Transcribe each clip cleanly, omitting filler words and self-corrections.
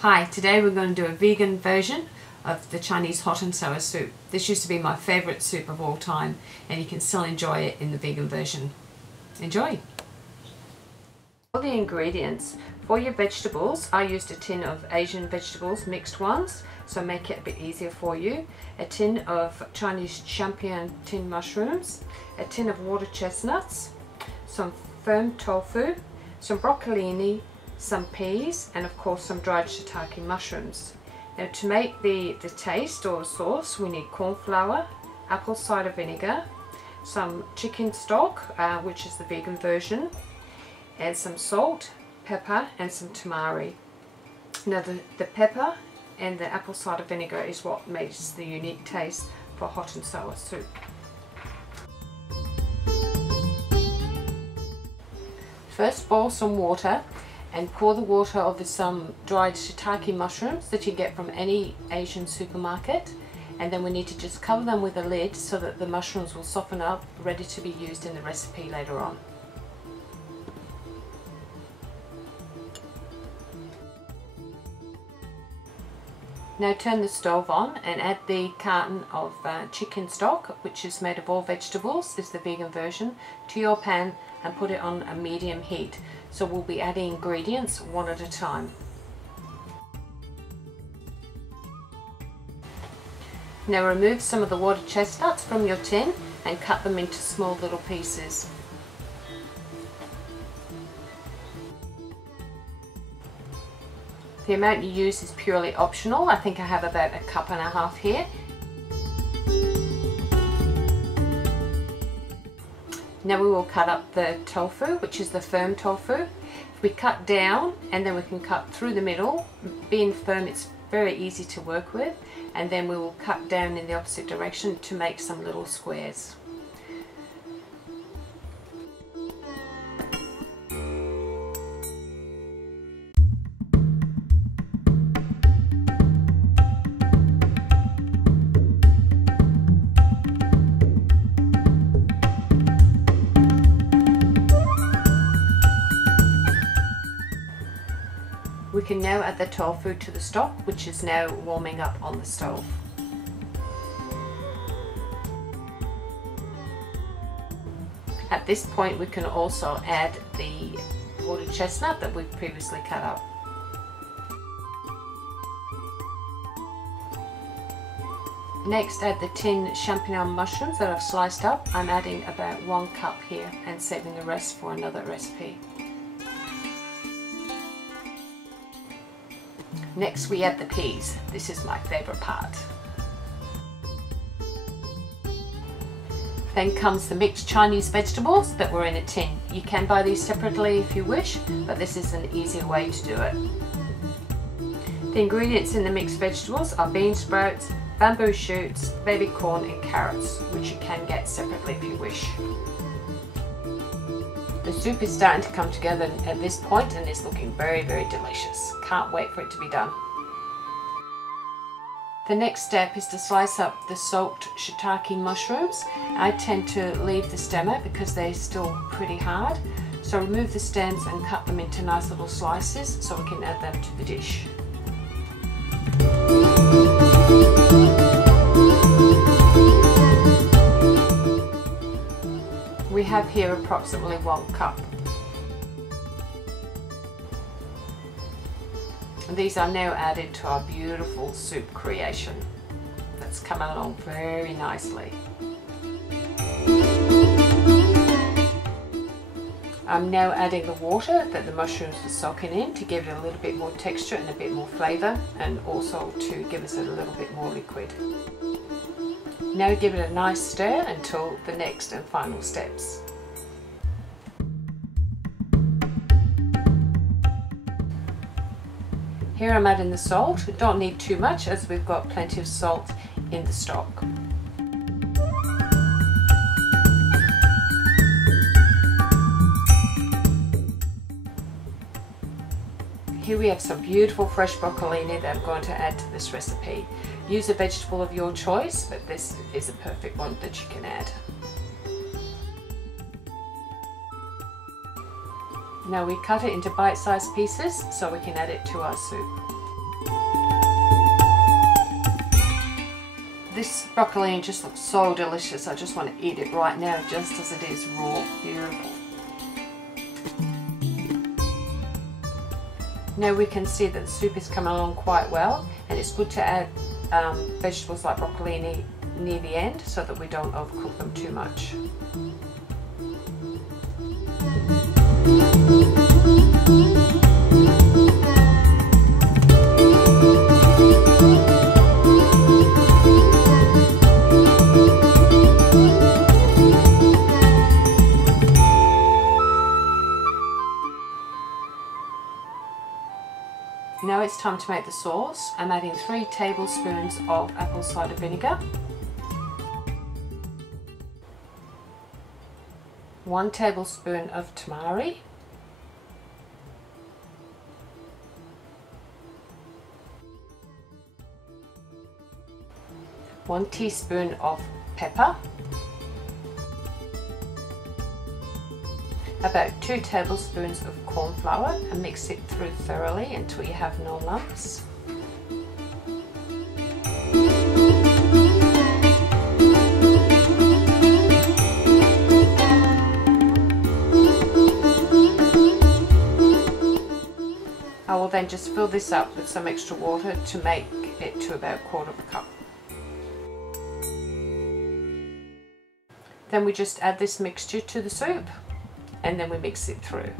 Hi, today we're going to do a vegan version of the Chinese hot and sour soup. This used to be my favourite soup of all time, and you can still enjoy it in the vegan version. Enjoy! For the ingredients, for your vegetables, I used a tin of Asian vegetables, mixed ones, so make it a bit easier for you. A tin of Chinese champion tin mushrooms, a tin of water chestnuts, some firm tofu, some broccolini, some peas, and of course some dried shiitake mushrooms. Now to make the taste or sauce, we need corn flour, apple cider vinegar, some chicken stock, which is the vegan version, and some salt, pepper, and some tamari. Now the pepper and the apple cider vinegar is what makes the unique taste for hot and sour soup. First boil some water and pour the water over some dried shiitake mushrooms that you get from any Asian supermarket, and then we need to just cover them with a lid so that the mushrooms will soften up, ready to be used in the recipe later on. Now turn the stove on and add the carton of chicken stock, which is made of all vegetables, is the vegan version, to your pan and put it on a medium heat. So we'll be adding ingredients one at a time. Now remove some of the water chestnuts from your tin and cut them into small little pieces. The amount you use is purely optional. I think I have about 1.5 cups here. Now we will cut up the tofu, which is the firm tofu. We cut down and then we can cut through the middle. Being firm, it's very easy to work with, and then we will cut down in the opposite direction to make some little squares. We can now add the tofu to the stock, which is now warming up on the stove. At this point we can also add the water chestnut that we've previously cut up. Next, add the tin champignon mushrooms that I've sliced up. I'm adding about 1 cup here and saving the rest for another recipe. Next we add the peas. This is my favourite part. Then comes the mixed Chinese vegetables that were in a tin. You can buy these separately if you wish, but this is an easier way to do it. The ingredients in the mixed vegetables are bean sprouts, bamboo shoots, baby corn and carrots, which you can get separately if you wish. The soup is starting to come together at this point and is looking very, very delicious. Can't wait for it to be done. The next step is to slice up the soaked shiitake mushrooms. I tend to leave the stemmer because they're still pretty hard. So remove the stems and cut them into nice little slices so we can add them to the dish. We have here approximately 1 cup. And these are now added to our beautiful soup creation. That's coming along very nicely. I'm now adding the water that the mushrooms were soaking in to give it a little bit more texture and a bit more flavour, and also to give us a little bit more liquid. Now give it a nice stir until the next and final steps. Here I'm adding the salt. We don't need too much as we've got plenty of salt in the stock. Here we have some beautiful fresh broccolini that I'm going to add to this recipe. Use a vegetable of your choice, but this is a perfect one that you can add. Now we cut it into bite-sized pieces so we can add it to our soup. This broccolini just looks so delicious. I just want to eat it right now just as it is raw. Beautiful. Now we can see that the soup is coming along quite well, and it's good to add vegetables like broccolini near the end so that we don't overcook them too much. Now it's time to make the sauce. I'm adding 3 tablespoons of apple cider vinegar, 1 tablespoon of tamari, 1 teaspoon of pepper, about 2 tablespoons of corn flour, and mix it through thoroughly until you have no lumps. I will then just fill this up with some extra water to make it to about 1/4 cup. Then we just add this mixture to the soup, and then we mix it through.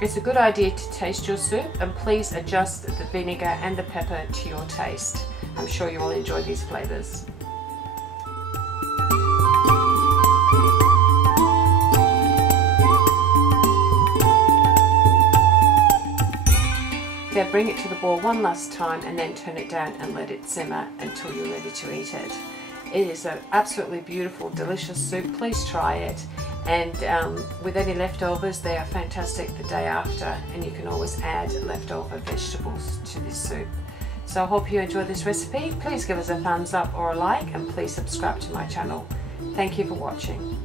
It's a good idea to taste your soup, and please adjust the vinegar and the pepper to your taste. I'm sure you will enjoy these flavours. Now bring it to the boil one last time and then turn it down and let it simmer until you're ready to eat it. It is an absolutely beautiful, delicious soup. Please try it. And with any leftovers, they are fantastic the day after, and you can always add leftover vegetables to this soup. So I hope you enjoyed this recipe. Please give us a thumbs up or a like, and please subscribe to my channel. Thank you for watching.